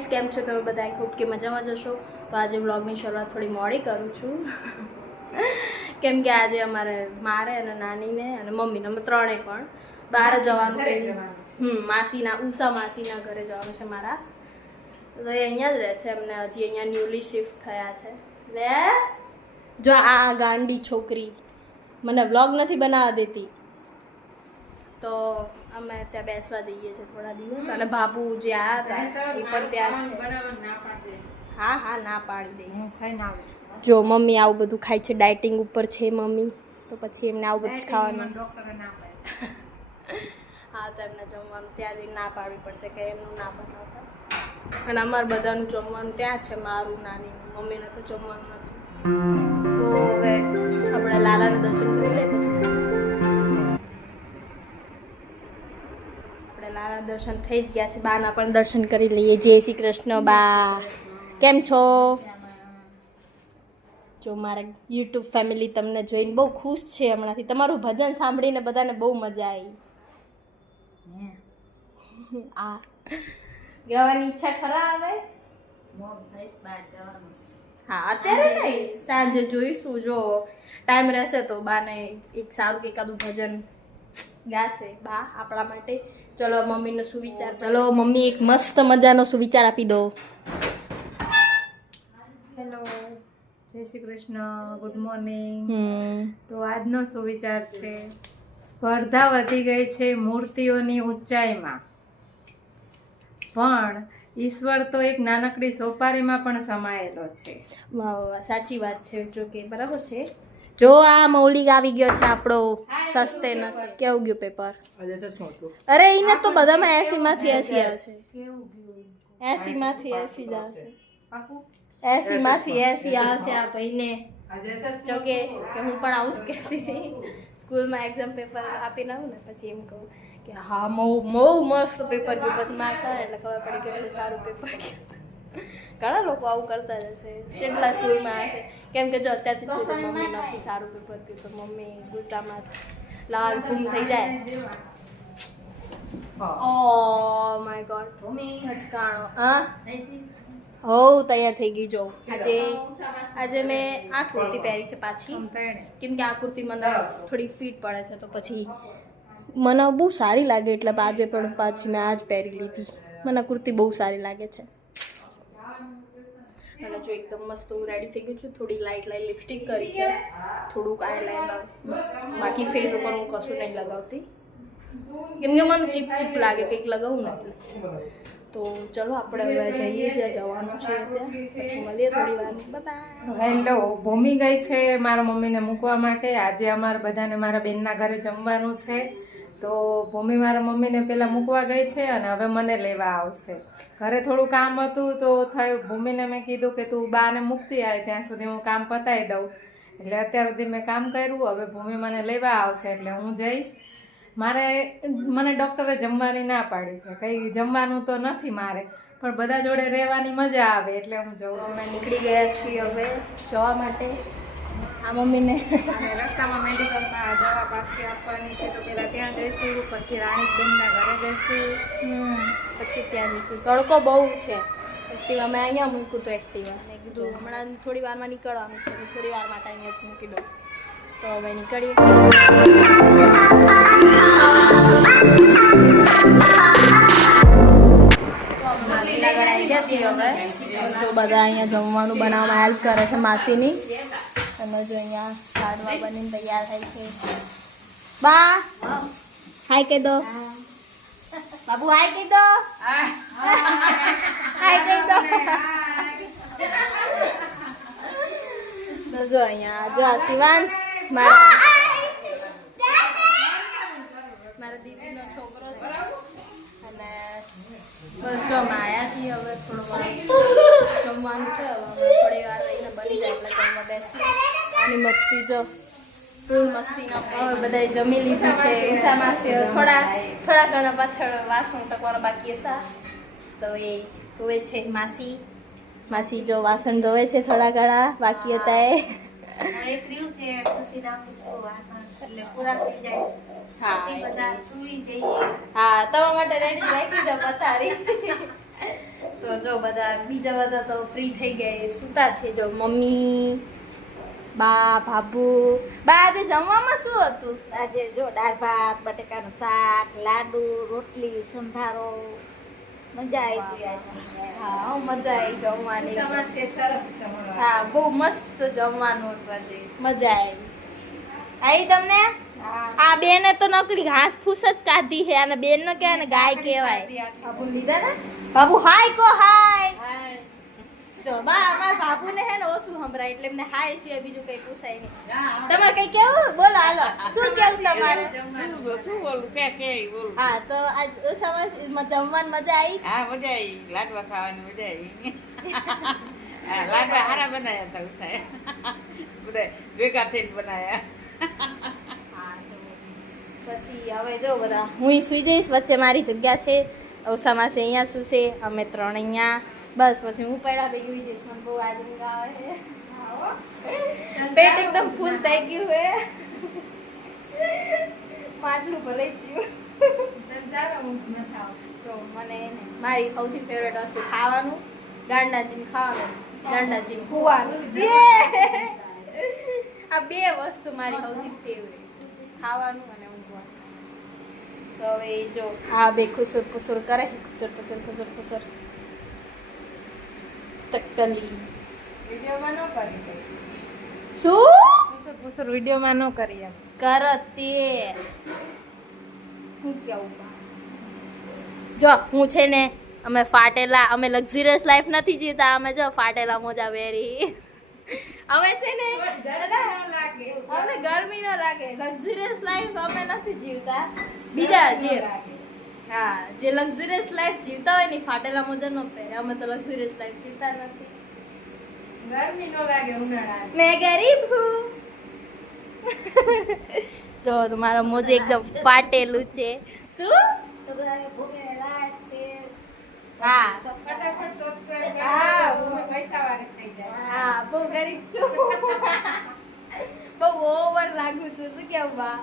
Guys, કેમ છો તમે બધા? આઈ હોપ કે મજામાં જશો. તો આજે વ્લોગની શરૂઆત થોડી મોડી કરું છું કેમ કે આજે મારે અને નાનીને અને મમ્મીને અમે ત્રણેય પણ બહાર જવાનું કહ્યું. માસીના ઉષા માસીના ઘરે જવાનું છે મારા. તો એ અહીંયા જ રહે છે, એમને હજી અહીંયા ન્યૂલી શિફ્ટ થયા છે. લે જો આ ગાંડી છોકરી મને વ્લોગ નથી બનાવવા દેતી. તો અમે ત્યાં બેસવા જઈએ છીએ થોડા દિવસ, અને બાબુ જે આવ્યા હતા એ પણ ત્યાં છે. હા હા, ના પાડી દઈશ. જો મમ્મી આવું બધું ખાય છે, ડાયટિંગ ઉપર છે મમ્મી, તો પછી એમને આવું બધું ખાવાનું. હા, તો એમને જમવાનું ત્યાં જઈને ના પાડવી પડશે કે એમનું ના બનાવતા. અને અમારે બધાનું જમવાનું ત્યાં છે, મારું નાનીનું, મમ્મીને તો જમવાનું નથી. તો હવે આપણે લાલાને દર્શન કરી લઈએ, પછી લાલા દર્શન થઈ જ ગયા છે. બાના પણ દર્શન કરી લઈએ. જય શ્રી કૃષ્ણ બા, કેમ છો? જો મારા યુટ્યુબ ફેમિલી તમને જોઈને બહુ ખુશ છે હમણાંથી. તમારું ભજન સાંભળીને બધાને બહુ મજા આવી. આ જવાની ઈચ્છા ખરા આવે? હા, અત્યારે નહીં, સાંજે જોઈશું. જો ટાઈમ રહેશે તો બાને એક સારું એકાદું ભજન ગાશે બા આપણા માટે. ચલો મમ્મીનો સુવિચાર, ચલો મમ્મી એક મસ્ત મજાનો સુવિચાર આપી દો. હેલો, જય શ્રી કૃષ્ણ, ગુડ મોર્નિંગ. તો આજનો સુવિચાર છે, સ્પર્ધા વધી ગઈ છે મૂર્તિઓની ઊંચાઈમાં, પણ ઈશ્વર તો એક નાનકડી સોપારીમાં પણ સમાયેલો છે. વાહ વાહ, સાચી વાત છે. જો કે બરાબર છે. જો આ મૌલિક આવી ગયો છે આપણો સસ્તે નસે. કેવું ગયું પેપર? અરે એને તો બધામાં 80 માંથી 80 આવશે. 80 માંથી 80 જ આવશે. 80 માંથી 80 આવશે આ ભાઈને. જો કે હું પણ આવું જ કહેતી હતી સ્કૂલમાં એક્ઝામ પેપર આપીને આવું ને, પછી એમ કહું કે હા બહુ મસ્ત પેપર ગયું. પછી માર્ક્સ આવે એટલે ખબર પડી કે એટલું સારું પેપર ગયું. ઘણા લોકો આવું કરતા જ હશે, જેટલા સ્કૂલમાં હશે. કેમ કે જો અત્યારથી જ મમ્મી નથી સારું પેપર ગયું તો મમ્મી ગુસ્સામાં લાલ ગુમ થઈ જાય. ઓ માય ગોડ, મમ્મી હટકાણો. હા હો, તૈયાર થઈ ગઈ. જો આજે મેં આ કુર્તી પહેરી છે પાછી, કેમ કે આ કુર્તી મને થોડી ફિટ પડે છે, તો પછી મને બહુ સારી લાગે એટલે આજે પણ પાછી મેં આ જ પહેરી લીધી. મને કુર્તી બહુ સારી લાગે છે. અને જો એકદમ મસ્ત હું રેડી થઈ ગઈ છું. થોડી લાઇટ લિપસ્ટિક કરી છે, થોડુંક આઈલાઇનર, બસ. બાકી ફેસ ઉપર હું કશું નહીં લગાવતી, કેમ કે મને ચીપ ચીપ લાગે કંઈક લગાવું ને. તો ચલો આપણે હવે જઈએ, જ્યાં જવાનું છે ત્યાં, પછી મળીએ થોડી વાર. બાય. હેલો, ભૂમિ ગઈ છે મારા મમ્મીને મૂકવા માટે. આજે અમારે બધાને મારા બેનના ઘરે જમવાનું છે, તો ભૂમિ મારા મમ્મીને પેલા મૂકવા ગઈ છે અને હવે મને લેવા આવશે. ઘરે થોડું કામ હતું તો થયું, ભૂમિને મેં કીધું કે તું બાને મૂકતી આવે ત્યાં સુધી હું કામ પતાવી દઉં. એટલે અત્યાર સુધી મેં કામ કર્યું, હવે ભૂમિ મને લેવા આવશે એટલે હું જઈશ. મને ડૉક્ટરે જમવાની ના પાડી છે, કંઈ જમવાનું તો નથી મારે, પણ બધા જોડે રહેવાની મજા આવે એટલે હું જઉં. અમે નીકળી ગયા છીએ હવે જવા માટે. આ મમ્મીને રસ્તામાં મેડિકલમાં દવા પાછી આપવાની છે, તો પેલા ત્યાં જઈશું, પછી રાણીબેનના ઘરે જઈશું, પછી ત્યાં જઈશું. તડકો બહુ છે. એક્ટિવા મેં અહીંયા મૂક્યું તો એક્ટિવા મેં કીધું હમણાં થોડી વારમાં નીકળવાનું છે, થોડી વાર માટે અહીંયા જ મૂકી દઉં. તો હવે નીકળીએ. માસીના ઘરે આવી ગયા છીએ હવે. જો બધા અહીંયા જમવાનું બનાવવામાં હેલ્પ કરે છે માસીની. અને જો અહીંયા લાડવા બનીને તૈયાર થાય છે. બા હાય કહી દો. બાબુ હાય કહી દો. હાય કહી દો. તો જો અહીંયા જો આ શિવાંશ મારા દીદીનો છોકરો છે. અને બસ જો અમે આવ્યા છીએ હવે. થોડું જમવાનું છે, હવે થોડી વાર રહીને બની જાય એટલે જમવા બેસી. આની મસ્તી જો ફૂલ મસ્તીના. હવે બધાએ જમી લીધું છે. ઉષા માસી થોડા ઘણા પાછળ વાસણ ટકવાના બાકી હતા, તો એ ધોવે છે. માસી જો વાસણ ધોવે છે, થોડા ઘણા બાકી હતા એ. હા, તમારા માટે રેડી રાખી દો પથારી. તો જો બધા બીજા બધા તો ફ્રી થઈ ગયા સૂતા છે. જો મમ્મી, બા, ભાભુ. બા આજે જમવામાં શું હતું? આજે જો દાળ ભાત, બટેકાનું શાક, લાડુ, રોટલી, સંભારો, મજા આવી ગઈ આજે. હા મજા આવી જમવાની. સમાસે સરસ જમણવાર. હા બહુ મસ્ત જમવાનું હતું આજે. મજા આવી તમને? આ બેને તો નકરી ઘાસ ફૂસ જ કાઢી છે. અને બેન નો કહેવાય ને ગાય કહેવાય. બાબુ લીધા ને? બાબુ હાય કો હાય. જો બા અમાર બાબુ ને હે ને ઓછું સંભળાય એટલે એમને હાય સિવાય બીજું કઈ પૂછાય નહીં. તમારે કઈ કેવું? બોલો હાલો. શું કેવું તમારે? શું બોલું કે બોલું હા તો આજ ઓસામાં જમવાની મજા આવી? હા મજા આવી લાડવા ખાવાની મજા આવી હા લાડવા હારા બનાયા હતા ઉસાએ બધા ભેગા થઈને બનાયા પછી હવે જો બધા હું સુઈ જઈશ. વચ્ચે મારી જગ્યા છે. ઓસામાં છે અહીંયા શું છે? અમે ત્રણ અહીંયા. બસ પછી હું પડા ભેગી હોઈ જઈશ. મને બહુ આજ ઊંઘ આવે છે. પેટ એકદમ ફૂલ થઈ ગયું છે. માટલું ભરાઈ ગયું. જો મને મારી સૌથી ફેવરેટ વસ્તુ ખાવાનું, ગાંડા જીમ ખાવાનું, ગાંડા જીમ ખોવાનું. આ બે વસ્તુ મારી સૌથી ફેવરેટ, ખાવાનું અને ઊંઘવાનું. તો હવે જો આ બે ખુસુર ખુસુર કરે, ખુસુર ખુસુર ખુસુર ખુસુર. તકલી વિડીયોમાં ન કરી દે. શું પૂછર વિડીયોમાં ન કરી એમ. કરતે હું કેવું બા? જો હું છે ને અમે ફાટેલા, અમે લક્ઝરિયસ લાઈફ નથી જીવતા. અમે જો ફાટેલા મોજા પહેરી. અમે છે ને અમને ગરમી ન લાગે. લક્ઝરિયસ લાઈફ અમે નથી જીવતા. બીજા જે હા જે લક્ઝરિયસ લાઈફ જીવતા હોય ને ફાટેલા મોજા ન પહેરે. અમે તો લક્ઝરિયસ લાઈફ જીવતા નથી. ગરમી ન લાગે ઉનાળા. મેં ગરીબ હું. તો તમારો મોજે એકદમ ફાટેલું છે. શું? તો બધાને ભૂમિને લાઈટ, શેર, હા ફટાફટ સબસ્ક્રાઇબ હા. કરો. ભૂમિ પૈસાવાળી થઈ જાય. હા બહુ ગરીબ છું. બહુ ઓવર લાગુ છું. શું કેવું બા?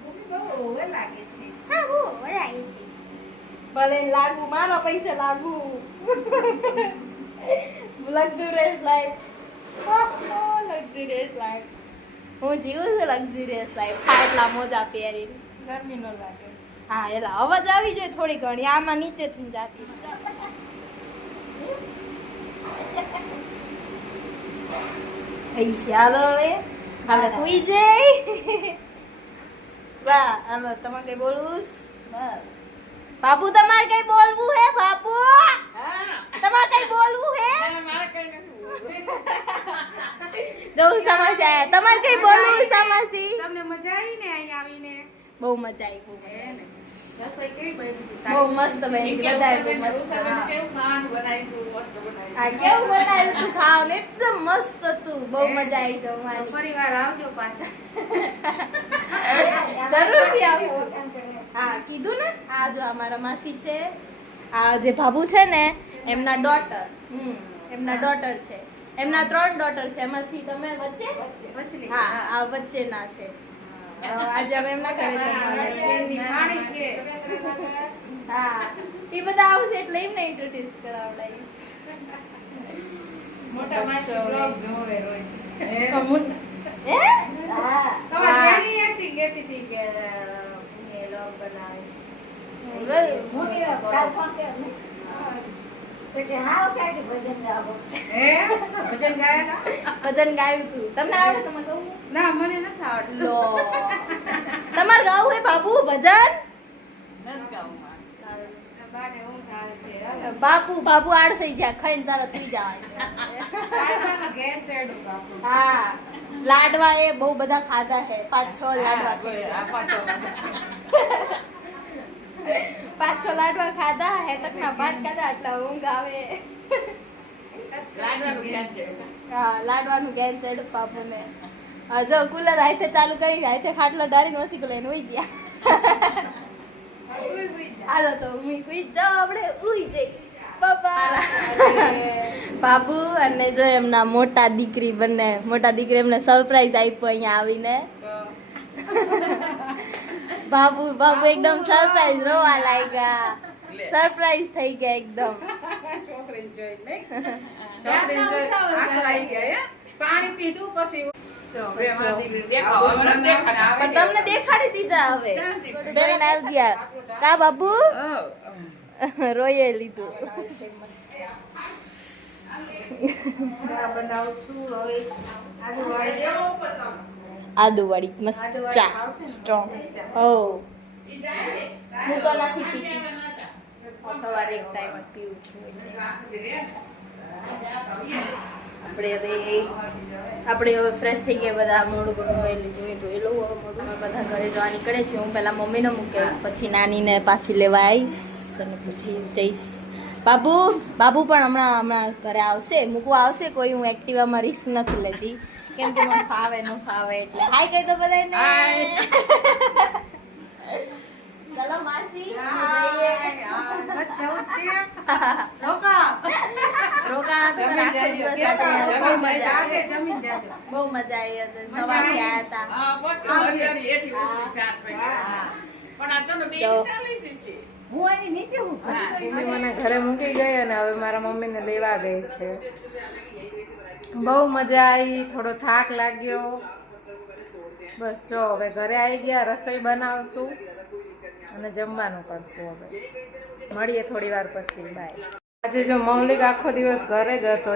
ભૂમિ બહુ ઓવર લાગે છે. હા હું વળાઈ છે. ભલે લાગુ મારા પૈસે લાગુ. Luxurious life. Luxurious life. હું જીવું છું લક્ઝરિયસ લાઈફ. ફાટલા મોજા પહેરીને. ગરમી ન લાગે. હા એલા અવાજ આવી જોઈએ થોડી ઘણી. આમાં નીચેથી જાતી ચાલો હવે આપણે સુઈ જઈ. વાહ હાલો તમારે કઈ બોલવું? બસ. બાબુ તમારે કઈ બોલવું હે? બાબુ હા તમારે કઈ બોલવું હે? મારે કઈ નથી બોલવું જવું સમાસી તમારે કઈ બોલવું સમાસી? તમને મજા આવી ને અહીંયા આવીને? બહુ મજા આવી. બહુ મજા આવી. રસોઈ કેવી બની? બહુ મસ્ત બની. બધાએ બહુ મસ્ત. કેવું ખાવાનું બનાવ્યું તું મસ્ત બનાવ્યું આ કેવું બનાવ્યું તું ખાવાનું? એકદમ મસ્ત હતું. બહુ મજા આવી જમવાની. ફરીવાર આવજો પાછા. જરૂરથી આવશું. હા કીધું ને. આ જો અમારા માસી છે. આ જે ભાભુ છે ને એમના ડોટર. એમના ડોટર છે. એમના 3 ડોટર છે. એમાંથી તમે વચ્ચે? વચલી. હા આ વચ્ચેના છે. આજે અમે એમના ઘરે જમવાના. પાણી છે. હા એ બધા આવશે એટલે એમને ઇન્ટ્રોડ્યુસ કરાવડાવીશ. મોટા માસી બ્લોગ જોવે રોજ. કમુન હે? હા. તમારી જેની હતી કહેતી હતી કે ભૂમિએ બ્લોગ બનાવે ભૂમિને કાલ ફોન કર્યો ને. તો કે હાવ ક્યાંક ભજન ગાવો. હે ભજન ગાયા હતા? ભજન ગાયું તું. તમને આવડે? તમે કહું? ના મને નથી આવડતું. લો તમારે ગાવું હે બાબુ ભજન? નથી ગાવું મારે. બાને ઊંઘ આવે છે. બાબુ આળસાઈ જાય. ખાઈને તરત સુઈ જવાય છે. લાડવાનું ઘેર ચડ્યું બાપુ. હા લાડવા એ બહુ બધા ખાધા છે. 5-6 લાડવા કોઈ ખાધા. આ પાછો 5-6 લાડવા ખાધા હે તકના ભાત ખાધા એટલે ઊંઘ આવે. લાડવાનું ધ્યાન છે હા લાડવાનું ગેન ચડ્યું બાપુને. જો કુલર હાથે ચાલુ કરી હાથે ખાટલો ડારીને વસી લઈને ઉઈ ગયા. તું ભૂઈ જા. હાલો તો હું ઉઈ જાઉં. આપણે ઉઈ જઈ બાબા. બાબુ અને જો એમના મોટા દીકરી બંને. મોટા દીકરી એમને સરપ્રાઈઝ આપ્યો અહીંયા આવીને. બાબુ એકદમ સરપ્રાઈઝ રોવા લાગ્યા. સરપ્રાઈઝ થઈ ગયા એકદમ. છોકરી જોઈ નહીં છોકરી જોઈ આંસુ આવી ગયા હે? પાણી પીધું પછી પણ તમને દેખાડી દીધા હવે બેન આવી ગયા કા બાબુ રોયે લીધું બનાવું છું હવે આદુવાળી મસ્ત ચા સ્ટ્રોંગ હો હું તો નથી પીતી સવારે એક ટાઈમ જ પીવું છું આપણે હવે ફ્રેશ થઈ ગયા બધા મોઢું બધું ધોઈ લીધું નહીં ધોઈ લઉં હવે મોઢું બધા ઘરે જવા નીકળે છે હું પહેલાં મમ્મીને મૂકીશ પછી નાનીને પાછી લેવા આવીશ અને પછી જઈશ બાબુ પણ હમણાં ઘરે આવશે મૂકવા આવશે કોઈ હું એક્ટિવામાં રિસ્ક નથી લેતી કેમ કે મને ફાવે ન ફાવે એટલે હાય કહી દો બધાને ચલો માસી રોકાણા તો આખો દિવસ બહુ મજા આવી હતી સવારથી આવ્યા હતા મને ઘરે મૂકી ગઈ અને હવે મારા મમ્મીને લેવા ગઈ છે બહુ મજા આવી થોડો થાક લાગ્યો બસ જો હવે ઘરે આવી ગયા રસોઈ બનાવશું અને જમવાનું કરશું હવે મળીએ થોડી વાર પછી બાય આજે જો મૌલિક આખો દિવસ ઘરે જ હતો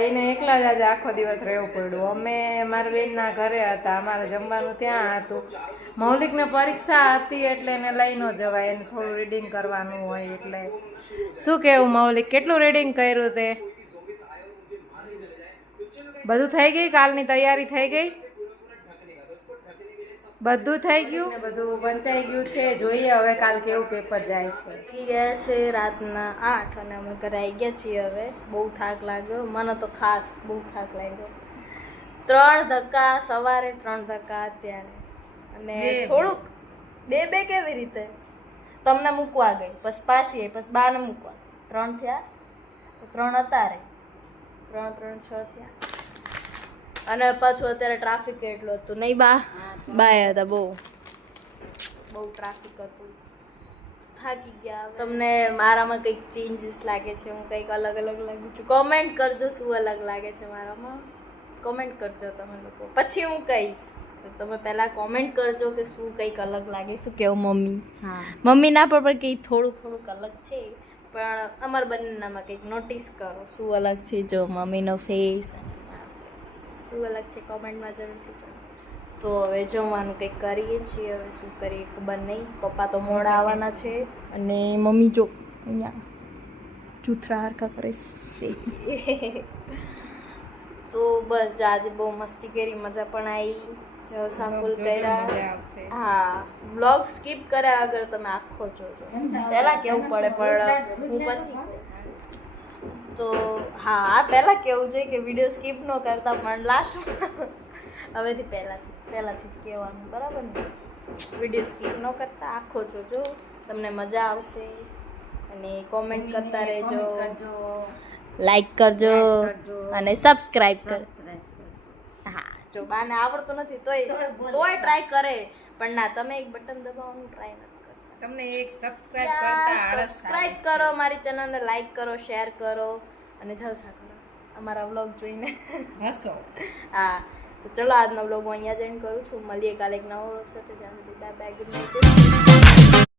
એને એકલા જ આજે આખો દિવસ રહેવું પડ્યું અમે મારા બેનના ઘરે હતા અમારે જમવાનું ત્યાં હતું મૌલિકને પરીક્ષા હતી એટલે એને લઈ ન જવાય એને થોડું રીડિંગ કરવાનું હોય એટલે શું કહેવું મૌલિક કેટલું રીડિંગ કર્યું તે બધું થઈ ગયું કાલની તૈયારી થઈ ગઈ બધું થઈ ગયું બધું વંચાઈ ગયું છે જોઈએ હવે કાલ કેવું પેપર જાય છે ગયા છે રાતના 8 અને અમે ઘરે આવી ગયા છીએ હવે બહુ થાક લાગ્યો મને તો ખાસ બહુ થાક લાગ્યો 3 ધક્કા સવારે 3 ધક્કા અત્યારે અને થોડુંક બે કેવી રીતે તમને મૂકવા ગઈ પછી પાછી પછી બાને મૂકવા 3 થયા 3 અત્યારે 3 6 થયા અને પાછું અત્યારે ટ્રાફિક એટલું હતું નહીં બાય હતા બહુ ટ્રાફિક હતું થાકી ગયા તમને મારામાં કંઈક ચેન્જીસ લાગે છે હું કંઈક અલગ લાગુ છું કોમેન્ટ કરજો શું અલગ લાગે છે મારામાં કોમેન્ટ કરજો તમે લોકો પછી હું કહીશ તમે પહેલાં કોમેન્ટ કરજો કે શું કંઈક અલગ લાગે શું કેવું મમ્મી ના પણ કંઈક થોડુંક અલગ છે પણ અમારા બંનેનામાં કંઈક નોટિસ કરો શું અલગ છે જો મમ્મીનો ફેસ શું અલગ છે કોમેન્ટમાં જરૂરથી જણાવો તો હવે જમવાનું કંઈક કરીએ છીએ હવે શું કરીએ ખબર નહીં પપ્પા તો મોડા આવવાના છે અને મમ્મી જો અહીંયા જૂથરા હરખા કરે છે તો બસ આજે બહુ મસ્તી કરી મજા પણ આવી જલસા ફૂલ કર્યા હા વ્લોગ સ્કીપ કર્યા વગર તમે આખો જોજો પહેલાં કેવું પડે પણ હું પછી તો હા પહેલાં કેવું જોઈએ કે વિડીયો સ્કીપ ન કરતા પણ લાસ્ટમાં હવેથી પહેલાંથી જ કહેવાનું બરાબર ને વિડીયો સ્કીપ ન કરતા આખો જોજો તમને મજા આવશે અને કોમેન્ટ કરતા રહેજો લાઈક કરજો અને સબસ્ક્રાઈબ કરજો હા જો બાને આવડતું નથી તોય ટ્રાય કરે પણ ના તમે એક બટન દબાવવાનું ટ્રાય નથી તમને એક સબસ્ક્રાઇબ કરો મારી ચેનલને લાઈક કરો શેર કરો અને જલસા કરો અમારા વ્લોગ જોઈને હસો હા તો ચલો આજનો વ્લોગ હું અહીંયા જ એન્ડ કરું છું મળીએ કાલે એક નવો વ્લોગ સાથે ત્યાં સુધી બાય બાય ગુડ નાઇટ